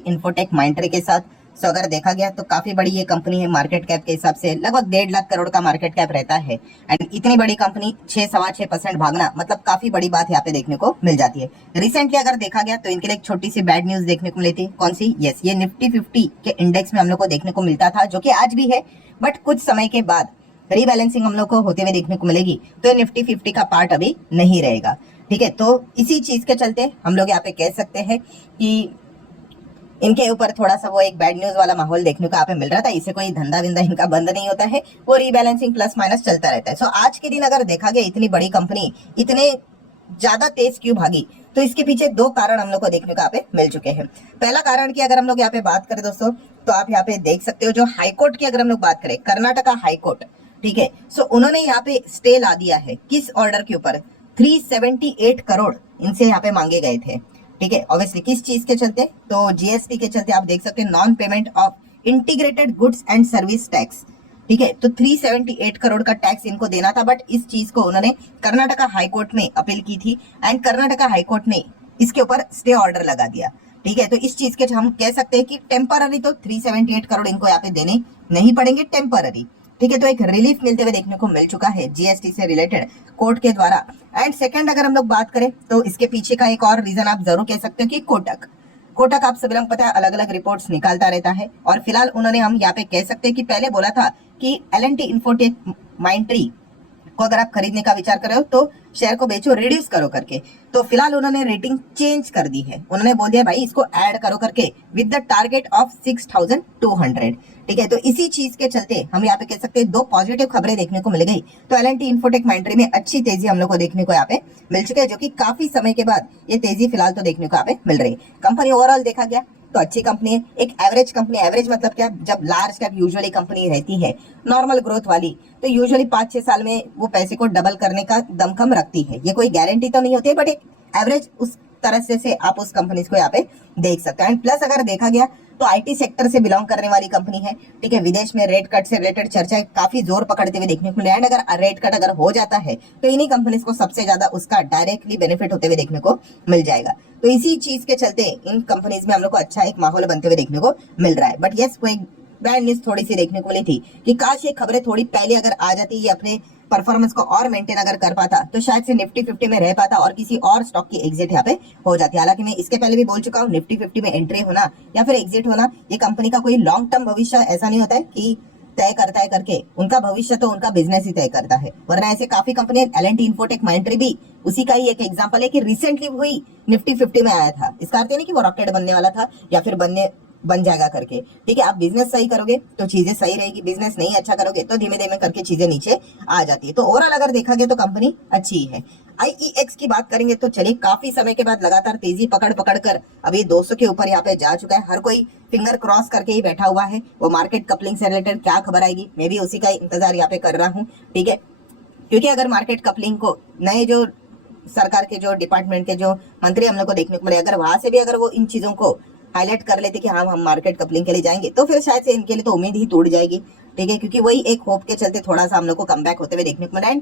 L&T infotech माइंट्री के साथ। सो अगर देखा गया तो काफी बड़ी ये कंपनी है, मार्केट कैप के हिसाब से लगभग 1.5 लाख करोड़ का मार्केट कैप रहता है। एंड इतनी बड़ी कंपनी 6-6.25% भागना मतलब काफी बड़ी बात यहाँ पे देखने को मिल जाती है। रिसेंटली अगर देखा गया तो इनके लिए एक छोटी सी बैड न्यूज देखने को मिली थी। कौन सी? यस, ये निफ्टी 50 के इंडेक्स में हम लोग को देखने को मिलता था, जो कि आज भी है, बट कुछ समय के बाद रीबैलेंसिंग हम लोग को होते हुए देखने को मिलेगी, तो निफ्टी 50 का पार्ट अभी नहीं रहेगा। ठीक है, तो इसी चीज के चलते हम लोग यहाँ पे कह सकते हैं कि इनके ऊपर थोड़ा सा वो एक बैड न्यूज वाला माहौल देखने को यहाँ पे मिल रहा था। इससे कोई धंधा विंदा इनका बंद नहीं होता है, वो रीबैलेंसिंग प्लस माइनस चलता रहता है। सो आज के दिन अगर देखा गया इतनी बड़ी कंपनी इतने ज्यादा तेज क्यों भागी, तो इसके पीछे दो कारण हम लोग को देखने को यहाँ पे मिल चुके हैं। पहला कारण की अगर हम लोग यहाँ पे बात करें दोस्तों, तो आप यहाँ पे देख सकते हो, जो हाईकोर्ट की अगर हम लोग बात करें, कर्नाटका हाईकोर्ट, ठीक है, सो उन्होंने यहाँ पे स्टे ला दिया है। किस ऑर्डर के ऊपर? 378 करोड़ इनसे यहाँ पे मांगे गए थे। ठीक है, ऑब्वियसली किस चीज के चलते? तो जीएसटी के चलते। आप देख सकते हैं non payment of integrated goods and service tax. ठीक है, तो 378 करोड़ का टैक्स इनको देना था, बट इस चीज को उन्होंने कर्नाटका हाईकोर्ट में अपील की थी एंड कर्नाटका हाईकोर्ट ने इसके ऊपर स्टे ऑर्डर लगा दिया। ठीक है, तो इस चीज के हम कह सकते हैं कि टेम्पररी तो 378 करोड़ इनको यहाँ पे देने नहीं पड़ेंगे, टेम्पररी। ठीक है, तो एक रिलीफ मिलते हुए देखने को मिल चुका है जीएसटी से रिलेटेड कोर्ट के द्वारा। एंड सेकंड अगर हम लोग बात करें तो इसके पीछे का एक और रीजन आप जरूर कह सकते हो कि कोटक आप सभी लोग पता है अलग अलग रिपोर्ट्स निकालता रहता है, और फिलहाल उन्होंने हम यहाँ पे कह सकते हैं कि पहले बोला था कि एल&टी इन्फोटेक माइंट्री को अगर आप खरीदने का विचार कर रहे हो तो शेयर को बेचो, रिड्यूस करो करके। तो फिलहाल उन्होंने रेटिंग चेंज कर दी है, उन्होंने बोल दिया भाई इसको ऐड करो करके विद द टारगेट ऑफ 6200। ठीक है, तो इसी चीज के चलते हम यहाँ पे कह सकते हैं दो पॉजिटिव खबरें देखने को मिल गई। तो एल&टी इन्फोटेक माइंट्री में अच्छी तेजी हम लोग को देखने को यहाँ पे मिल चुकी है, जो कि काफी समय के बाद ये तेजी फिलहाल तो देखने को यहाँ पे मिल रही है। कंपनी ओवरऑल देखा गया तो अच्छी कंपनी है, एक एवरेज कंपनी। एवरेज मतलब क्या? जब लार्ज कैप यूजुअली कंपनी रहती है नॉर्मल ग्रोथ वाली, तो यूजुअली 5-6 साल में वो पैसे को डबल करने का दमखम रखती है। ये कोई गारंटी तो नहीं होती है, बट एक एवरेज उस तरह से आप उस कंपनी को यहाँ पे देख सकते हैं। प्लस अगर देखा गया तो आईटी सेक्टर से बिलोंग करने वाली कंपनी है। ठीक है, विदेश में रेट कट से रिलेटेड चर्चा काफी जोर पकड़ते हुए देखने को मिला है। अगर रेट कट अगर हो जाता है तो इन्हीं कंपनीज को सबसे ज्यादा उसका डायरेक्टली बेनिफिट होते हुए देखने को मिल जाएगा। तो इसी चीज के चलते इन कंपनीज में हम लोग को अच्छा एक माहौल बनते हुए देखने को मिल रहा है। बट यस, वो एक बैड न्यूज थोड़ी सी देखने को मिली थी कि काश ये खबरें थोड़ी पहले अगर आ जाती, ये अपने परफॉर्मेंस को और मेंटेन अगर कर पाता तो शायद से निफ्टी 50 में रह पाता और किसी और स्टॉक की एग्जिट यहाँ पे हो जाती। हालांकि मैं इसके पहले भी बोल चुका हूँ, निफ्टी 50 में एंट्री होना या फिर एग्जिट होना ये कंपनी का कोई लॉन्ग टर्म भविष्य ऐसा नहीं होता है कि तय करता है करके। उनका भविष्य तो उनका बिजनेस ही तय करता है, वरना ऐसे काफी कंपनी एल&टी इन्फोटेक माइंट्री भी उसी का ही एक एग्जांपल है कि रिसेंटली वही निफ्टी 50 में आया था। इसका अर्थ नहीं कि वो रॉकेट बनने वाला था या फिर बन जाएगा करके। ठीक है, आप बिजनेस सही करोगे तो चीजें सही रहेगी, बिजनेस नहीं अच्छा करोगे तो धीमे धीमे करके चीजें नीचे आ जाती है। तो ओवरऑल अगर देखा गया तो कंपनी अच्छी है। आईईएक्स की बात करेंगे तो चलिए, काफी समय के बाद लगातार तेजी पकड़ कर अभी 200 के ऊपर यहाँ पे जा चुका है। हर कोई फिंगर क्रॉस करके ही बैठा हुआ है। वो मार्केट कपलिंग से रिलेटेड क्या खबर आएगी, मैं भी उसी का इंतजार यहाँ पे कर रहा हूँ। ठीक है, क्योंकि अगर मार्केट कपलिंग को नए जो सरकार के जो डिपार्टमेंट के जो मंत्री हम लोग को देखने को मिले, अगर वहां से भी अगर वो इन चीजों को हाईलाइट कर लेते कि हाँ हम मार्केट कपलिंग के लिए जाएंगे, तो फिर शायद से इनके लिए तो उम्मीद ही टूट जाएगी। ठीक है, क्योंकि वही एक होप के चलते थोड़ा सा हम लोग को कमबैक होते हुए देखने को मिला है।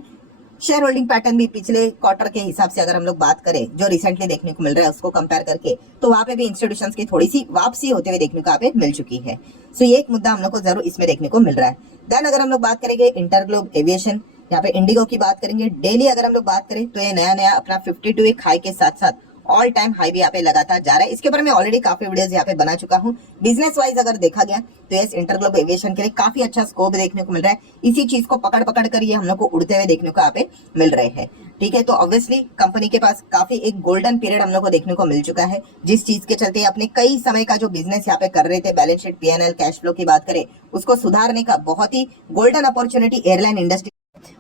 शेयर होल्डिंग पैटर्न भी पिछले क्वार्टर के हिसाब से अगर हम लोग बात करें, जो रिसेंटली देखने को मिल रहा है उसको कंपेयर करके, तो वहां पे भी इंस्टीट्यूशंस की थोड़ी सी वापसी होते हुए देखने को यहाँ पे मिल चुकी है। सो ये एक मुद्दा हम लोग को जरूर इसमें देखने को मिल रहा है। देन अगर हम लोग बात करेंगे इंटरग्लोब एविएशन, यहाँ पे इंडिगो की बात करेंगे, डेली अगर हम लोग बात करें तो ये नया अपना 52 वीक हाई के साथ साथ ऑल टाइम हाई भी यहाँ पे लगातार जा रहा है। इसके ऊपर मैं ऑलरेडी काफी वीडियोस यहाँ पे बना चुका हूँ। बिजनेस वाइज अगर देखा गया तो यस, इंटरग्लोब एविएशन के लिए काफी अच्छा स्कोप देखने को मिल रहा है। इसी चीज को पकड़ कर ये हम लोग को उड़ते हुए देखने को यहाँ पे मिल रहे हैं। ठीक है, तो ऑब्वियसली कंपनी के पास काफी एक गोल्डन पीरियड हम लोग को देखने को मिल चुका है, जिस चीज के चलते अपने कई समय का जो बिजनेस यहाँ पे कर रहे थे, balance sheet, PNL, cash flow की बात करें, उसको सुधारने का बहुत ही गोल्डन अपॉर्चुनिटी एयरलाइन इंडस्ट्री,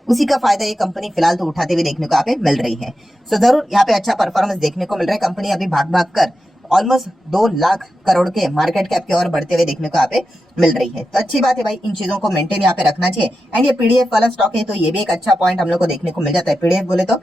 उसी का फायदा ये कंपनी फिलहाल तो उठाते हुए देखने को यहाँ पे मिल रही है। सो जरूर यहाँ पे अच्छा परफॉर्मेंस देखने को मिल रहा है। कंपनी अभी भाग कर ऑलमोस्ट 2 लाख करोड़ के मार्केट कैप की ओर बढ़ते हुए देखने को यहाँ पे मिल रही है। तो अच्छी बात है भाई, इन चीजों को मेंटेन यहाँ पे रखना चाहिए। एंड ये पीडीएफ वाला स्टॉक है, तो ये भी एक अच्छा पॉइंट हम लोग को देखने को मिल जाता है। पीडीएफ बोले तो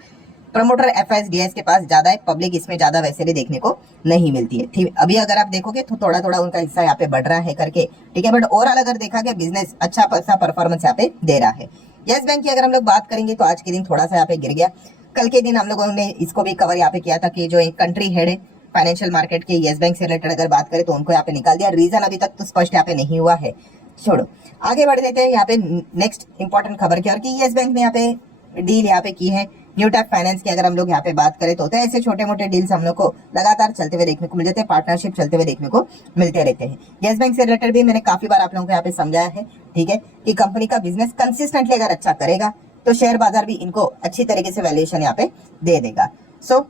प्रमोटर एफआईएस के पास ज्यादा है, पब्लिक इसमें ज्यादा वैसे भी देखने को नहीं मिलती है। ठीक, अभी अगर आप देखोगे तो थोड़ा थोड़ा उनका हिस्सा यहाँ पे बढ़ रहा है करके। ठीक है, बट ओवरऑल अगर देखा गया बिजनेस अच्छा परफॉर्मेंस यहाँ पे दे रहा है। यस बैंक की अगर हम लोग बात करेंगे तो आज के दिन थोड़ा सा यहाँ पे गिर गया। कल के दिन हम लोगों ने इसको भी कवर यहाँ पे किया था कि जो एक कंट्री हेड है फाइनेंशियल मार्केट के येस बैंक से रिलेटेड अगर बात करें तो उनको यहाँ पे निकाल दिया। रीजन अभी तक तो स्पष्ट यहाँ पे नहीं हुआ है, छोड़ो आगे बढ़ देते हैं यहाँ पे नेक्स्ट इंपॉर्टेंट खबर की और कि येस बैंक ने यहाँ पे डील यहाँ पे की है न्यूटैक फाइनेंस की। अगर हम लोग यहाँ पे बात करें तो ऐसे छोटे मोटे डील्स हम लोग को लगातार चलते हुए देखने को मिल जाते हैं, पार्टनरशिप चलते हुए देखने को मिलते रहते हैं। येस बैंक से रिलेटेड भी मैंने काफी बार आप लोगों को यहाँ पे समझाया है, ठीक है, कि कंपनी का बिजनेस कंसिस्टेंटली अगर अच्छा करेगा तो शेयर बाजार भी इनको अच्छी तरीके से वैल्यूएशन यहाँ पे दे देगा। सो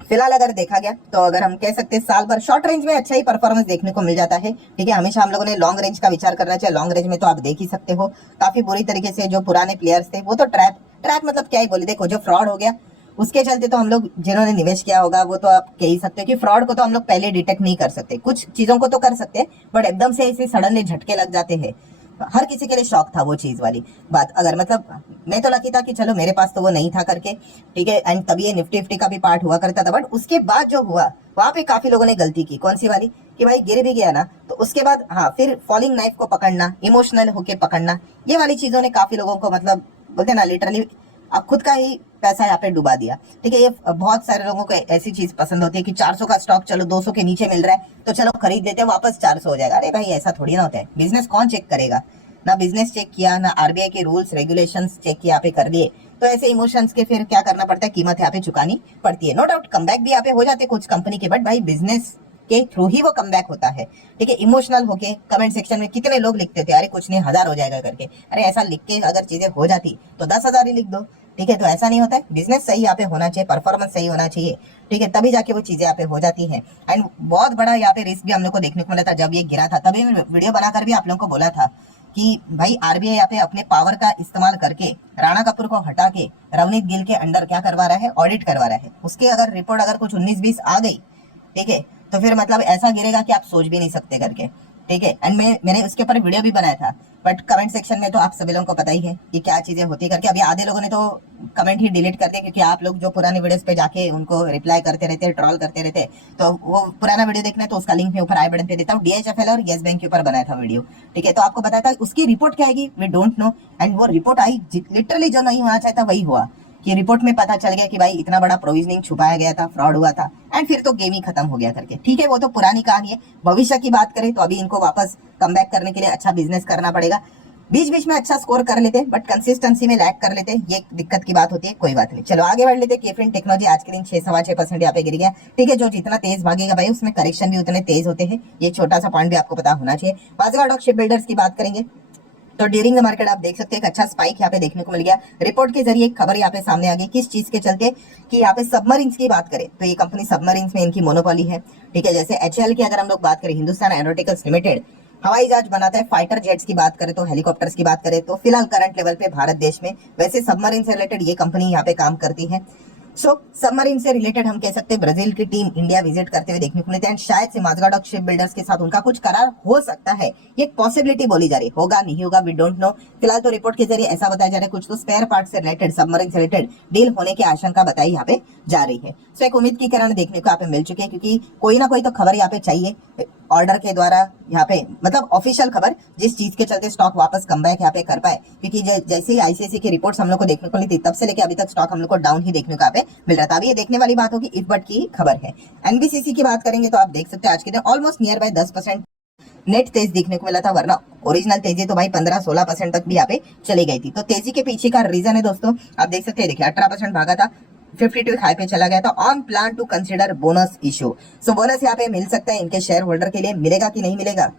फिलहाल अगर देखा गया तो अगर हम कह सकते हैं साल भर शॉर्ट रेंज में अच्छा ही परफॉर्मेंस देखने को मिल जाता है, ठीक है। हमेशा हम लोगों ने लॉन्ग रेंज का विचार करना चाहिए। लॉन्ग रेंज में तो आप देख ही सकते हो काफी बुरी तरीके से जो पुराने प्लेयर्स थे वो तो ट्रैप मतलब क्या ही बोले, देखो जो फ्रॉड हो गया उसके चलते तो हम लोग जिन्होंने निवेश किया होगा वो तो आप कह ही सकते हो कि फ्रॉड को तो हम लोग पहले डिटेक्ट नहीं कर सकते, कुछ चीजों को तो कर सकते हैं बट एकदम से ऐसे सडनली झटके लग जाते हैं। हर किसी के लिए शौक था वो चीज वाली बात। अगर मतलब मैं तो लकी था कि चलो मेरे पास तो वो नहीं था करके, ठीक है, एंड तभी ये निफ्टी का भी पार्ट हुआ करता था। बट उसके बाद जो हुआ वहां पे काफी लोगों ने गलती की, कौन सी वाली, कि भाई गिर भी गया ना तो उसके बाद हाँ फिर फॉलिंग नाइफ को पकड़ना, इमोशनल होके पकड़ना, ये वाली चीजों ने काफी लोगों को मतलब बोलते ना लिटरली अब खुद का ही पैसा यहाँ पे डुबा दिया, ठीक है। ये बहुत सारे लोगों को ऐसी चीज पसंद होती है कि 400 का स्टॉक चलो 200 के नीचे मिल रहा है तो चलो खरीद लेते हैं, वापस 400 हो जाएगा। अरे भाई ऐसा थोड़ी ना होता है, बिजनेस कौन चेक करेगा, ना बिजनेस चेक किया ना आरबीआई के रूल्स रेगुलेशंस चेक किया, यहाँ पे कर दिए तो ऐसे इमोशंस के फिर क्या करना पड़ता है, कीमत यहाँ पे चुकानी पड़ती है। नो डाउट कमबैक भी यहाँ पे हो जाते हैं कुछ कंपनी के, बट भाई बिजनेस के थ्रू ही वो कमबैक होता है, ठीक है। इमोशनल होके कमेंट सेक्शन में कितने लोग लिखते थे अरे कुछ नहीं 1000 हो जाएगा करके, अरे ऐसा लिख के अगर चीजें हो जाती तो 10,000 ही लिख दो, ठीक है। तो ऐसा नहीं होता है, बिजनेस सही यहाँ पे होना चाहिए, परफॉर्मेंस सही होना चाहिए, ठीक है, तभी जाके वो चीजें यहाँ पे हो जाती है। एंड बहुत बड़ा यहाँ पे रिस्क भी हम लोग को देखने को मिला था जब ये गिरा था, तभी मैं वीडियो बनाकर भी आप लोगों को बोला था कि भाई आरबीआई यहाँ पे अपने पावर का इस्तेमाल करके राणा कपूर को हटा के रवनीत गिल के अंडर क्या करवा रहा है, ऑडिट करवा रहा है। उसके अगर रिपोर्ट अगर कुछ 19-20 आ गई, ठीक है, तो फिर मतलब ऐसा गिरेगा कि आप सोच भी नहीं सकते करके, ठीक है। एंड मैंने उसके ऊपर वीडियो भी बनाया था, बट कमेंट सेक्शन में तो आप सभी लोगों को पता ही है कि क्या चीजें होती करके। अभी आधे लोगों ने तो कमेंट ही डिलीट कर दिया क्योंकि आप लोग जो पुराने वीडियोस पे जाके उनको रिप्लाई करते रहते हैं, ट्रोल करते रहते हैं, तो वो पुराना वीडियो देखना है तो उसका लिंक मैं ऊपर आई बटन पे देता हूँ। डीएचएफएल और येस बैंक के ऊपर बनाया था वीडियो, ठीक है। तो आपको बताया था उसकी रिपोर्ट क्या आएगी वी डोंट नो, एंड वो रिपोर्ट आई लिटरली जो नहीं होना चाहता वही हुआ कि रिपोर्ट में पता चल गया कि भाई इतना बड़ा प्रोविजनिंग छुपाया गया था, फ्रॉड हुआ था, एंड फिर तो गेम ही खत्म हो गया करके, ठीक है। वो तो पुरानी कहानी है। भविष्य की बात करें तो अभी इनको वापस कमबैक करने के लिए अच्छा बिजनेस करना पड़ेगा। बीच बीच में अच्छा स्कोर कर लेते हैं बट कंसिस्टेंसी में लैग कर लेते हैं, ये दिक्कत की बात होती है, कोई बात नहीं। चलो आगे बढ़ लेते हैं। केफिन टेक्नोलॉजी आज के दिन 6.6% यहाँ पे गिर गया, ठीक है। जो जितना तेज भागेगा भाई उसमें करेक्शन भी उतने तेज होते हैं, ये छोटा सा पॉइंट भी आपको पता होना चाहिए। माजगार्ड शिप बिल्डर्स की बात करेंगे तो ड्यूरिंग द मार्केट आप देख सकते हैं एक अच्छा स्पाइक यहाँ पे देखने को मिल गया। रिपोर्ट के जरिए एक खबर यहाँ पे सामने आ गई, किस चीज के चलते, कि यहाँ पे सबमरीन्स की बात करें तो ये कंपनी सबमरीन्स में इनकी मोनोपोली है, ठीक है। जैसे एचएएल की अगर हम लोग बात करें, हिंदुस्तान एरोनॉटिकल्स लिमिटेड हवाई जहाज बनाता है, फाइटर जेट्स की बात करें तो हेलीकॉप्टर्स की बात करें तो फिलहाल करंट लेवल पे भारत देश में वैसे सबमरीन से रिलेटेड ये कंपनी यहाँ पे काम करती है। सो सबमरीन से रिलेटेड हम कह सकते हैं ब्राजील की टीम इंडिया विजिट करते हुए देखने को मिलते हैं, शायद से माजगार्ड शिप बिल्डर्स के साथ उनका कुछ करार हो सकता है, ये पॉसिबिलिटी बोली जा रही है, होगा नहीं होगा वी डोंट नो। फिलहाल तो रिपोर्ट के जरिए ऐसा बताया जा रहा है कुछ तो स्पेयर पार्ट से रिलेटेड, सबमरीन से रिलेटेड डील होने की आशंका बताई यहाँ पे जा रही है। सो एक उम्मीद की किरण देखने को यहाँ पे मिल चुकी है क्योंकि कोई ना कोई तो खबर यहाँ पे चाहिए ऑर्डर के द्वारा, यहाँ पे मतलब ऑफिशियल खबर जिस चीज के चलते स्टॉक वापस कमबैक यहाँ पे कर पाए, क्योंकि जैसे ही आईसीआईसी की रिपोर्ट्स हम लोग को देखने को मिली थी तब से लेके अभी तक स्टॉक हम लोग को डाउन ही देखने को यहाँ पे मिल रहा था। अभी ये देखने वाली बात होगी इफ बट की खबर है। एनबीसीसी की बात करेंगे तो आप देख सकते हैं आज के दिन ऑलमोस्ट नियर बाय 10% नेट तेज देखने को मिला था, वरना ओरिजिनल तेजी तो भाई 15-16% तक भी यहाँ पे चली गई थी। तो तेजी के पीछे का रीजन है दोस्तों आप देख सकते हैं, देखिए 18% भागा था, 52 हाई पे चला गया था। On plan to consider bonus issue, so bonus यहाँ पे मिल सकता है इनके शेयर होल्डर के लिए, मिलेगा कि नहीं मिलेगा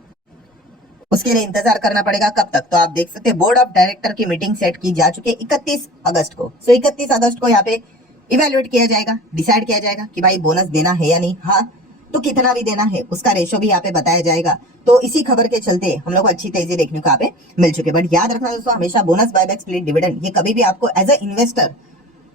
उसके लिए इंतजार करना पड़ेगा। कब तक, तो आप देख सकते हैं बोर्ड ऑफ डायरेक्टर की मीटिंग सेट की जा चुकी है 31 अगस्त को। सो 31 अगस्त को यहाँ पे इवेल्युएट किया जाएगा, डिसाइड किया जाएगा कि भाई बोनस देना है या नहीं, हाँ तो कितना भी देना है उसका रेशो भी यहाँ पे बताया जाएगा। तो इसी खबर के चलते हम लोग को अच्छी तेजी देखने को यहाँ पे मिल चुकी है। बट याद रखना दोस्तों हमेशा बोनस बायबैक स्प्लिट डिविडेंड ये कभी भी आपको एज अ इन्वेस्टर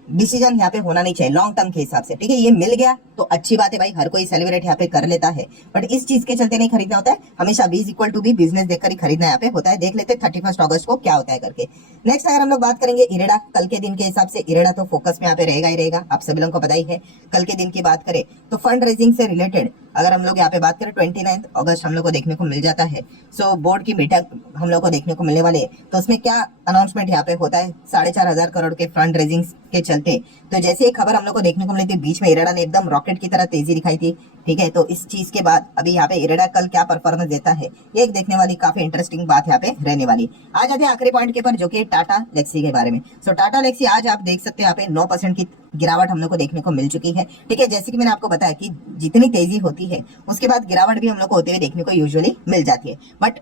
डिसीजन यहाँ पे होना नहीं चाहिए लॉन्ग टर्म के हिसाब से, ठीक है। ये मिल गया तो अच्छी बात है भाई, हर कोई सेलिब्रेट यहाँ पे कर लेता है, बट इस चीज के चलते नहीं खरीदना होता है, हमेशा B equal to B business देखकर ही खरीदना यहाँ पे होता है। देख लेते हैं 31 अगस्त को क्या होता है करके। नेक्स्ट अगर हम लोग बात करेंगे इरेडा, कल के दिन के हिसाब से इरेडा तो फोकस में यहाँ पे रहेगा ही रहेगा, आप सभी लोगों को पता ही है। कल के दिन की बात करें तो फंड रेजिंग से रिलेटेड अगर हम लोग यहाँ पे बात करें 29 अगस्त हम लोग को देखने को मिल जाता है। सो बोर्ड की मीटिंग हम लोग को देखने को मिलने वाले, तो उसमें क्या अनाउंसमेंट यहाँ पे होता है, 4,500 करोड़ के फंड रेजिंग के चलते, तो जैसे एक खबर हम लोग को देखने को मिली थी, बीच में इरेडा ने एकदम रॉकेट की तरह तेजी दिखाई थी। ठीक है, तो इस चीज के बाद अभी यहाँ पे इरेडा कल क्या परफॉर्मेंस देता है, ये एक देखने वाली काफी इंटरेस्टिंग बात यहाँ पे रहने वाली। आ जाते हैं आखिरी पॉइंट के पर, जो कि टाटा लेक्सी के बारे में। सो टाटा लेक्सी आज आप देख सकते हैं यहाँ पे 9% की गिरावट हम लोग को देखने को मिल चुकी है। ठीक है, जैसे कि मैंने आपको बताया कि जितनी तेजी होती है उसके बाद गिरावट भी हम लोग को होते हुए देखने को यूजुअली मिल जाती है। बट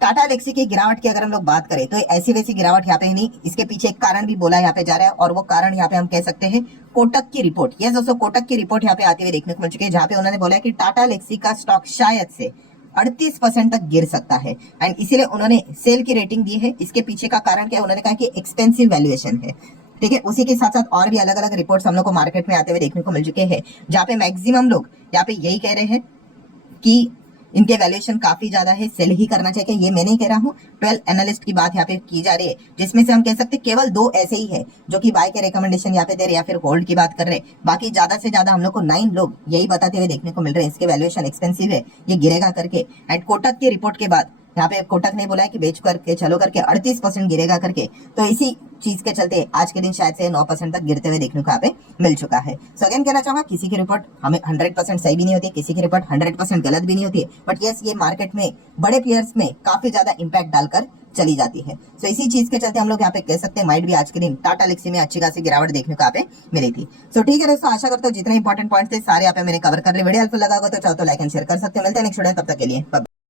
टाटा लेक्सी की गिरावट की अगर हम लोग बात करें तो ऐसी वैसी गिरावट यहाँ पे नहीं, इसके पीछे एक कारण भी बोला यहाँ पे जा रहा है, और वो कारण यहाँ पे हम कह सकते हैं कोटक की रिपोर्ट। यस दोस्तों, कोटक की रिपोर्ट यहाँ पे आते हुए देखने को मिल चुकी है, जहाँ पे उन्होंने बोला है कि टाटा लेक्सी का स्टॉक शायद से 38% तक गिर सकता है, एंड इसीलिए उन्होंने सेल की रेटिंग दी है। इसके पीछे का कारण क्या है, उन्होंने कहा कि एक्सपेंसिव वैल्यूएशन है। ठीक है, उसी के साथ साथ और भी अलग अलग रिपोर्ट्स हम लोग को मार्केट में आते हुए देखने को मिल चुके हैं, जहाँ पे मैक्सिमम लोग यहाँ पे यही कह रहे हैं कि इनके वैल्यूएशन काफी ज्यादा है, सेल ही करना चाहिए। ये मैं नहीं कह रहा हूँ, 12 एनालिस्ट की बात यहाँ पे की जा रही है, जिसमें से हम कह सकते हैं केवल 2 ऐसे ही है जो कि बाय के रिकमेंडेशन यहाँ पे दे रहे या फिर होल्ड की बात कर रहे हैं। बाकी ज्यादा से ज्यादा हम लोग को 9 लोग यही बताते हुए देखने को मिल रहे हैं इसके वैल्यूएशन एक्सपेंसिव है, ये गिरेगा करके। एंड कोटक की रिपोर्ट के बाद यहाँ पे कोटक ने बोला है कि बेच करके चलो करके 38% गिरेगा करके, तो इसी चीज के चलते आज के दिन शायद से 9% तक गिरते हुए देखने को यहाँ पे मिल चुका है। सो अगेन कहना चाहूंगा, किसी की रिपोर्ट हमें 100% सही भी नहीं होती, किसी की रिपोर्ट 100% गलत भी नहीं होती है, बट यस ये मार्केट में बड़े प्लेयर्स में काफी ज्यादा इंपैक्ट डालकर चली जाती है। सो इसी चीज के चलते हम लोग यहाँ पे कह सकते हैं माइट भी आज के दिन टाटा लेक्सी में अच्छी खासी गिरावट देखने को यहाँ पे मिली थी। सो ठीक है दोस्तों, आशा करता हूँ जितने इंपॉर्टेंट पॉइंट्स थे सारे यहाँ पे मैंने कवर कर लिए। वीडियो हेल्पफुल लगा होगा तो चाहो तो लाइक एंड शेयर कर सकते हैं। मिलते हैं नेक्स्ट वीडियो, तब तक के लिए बाय।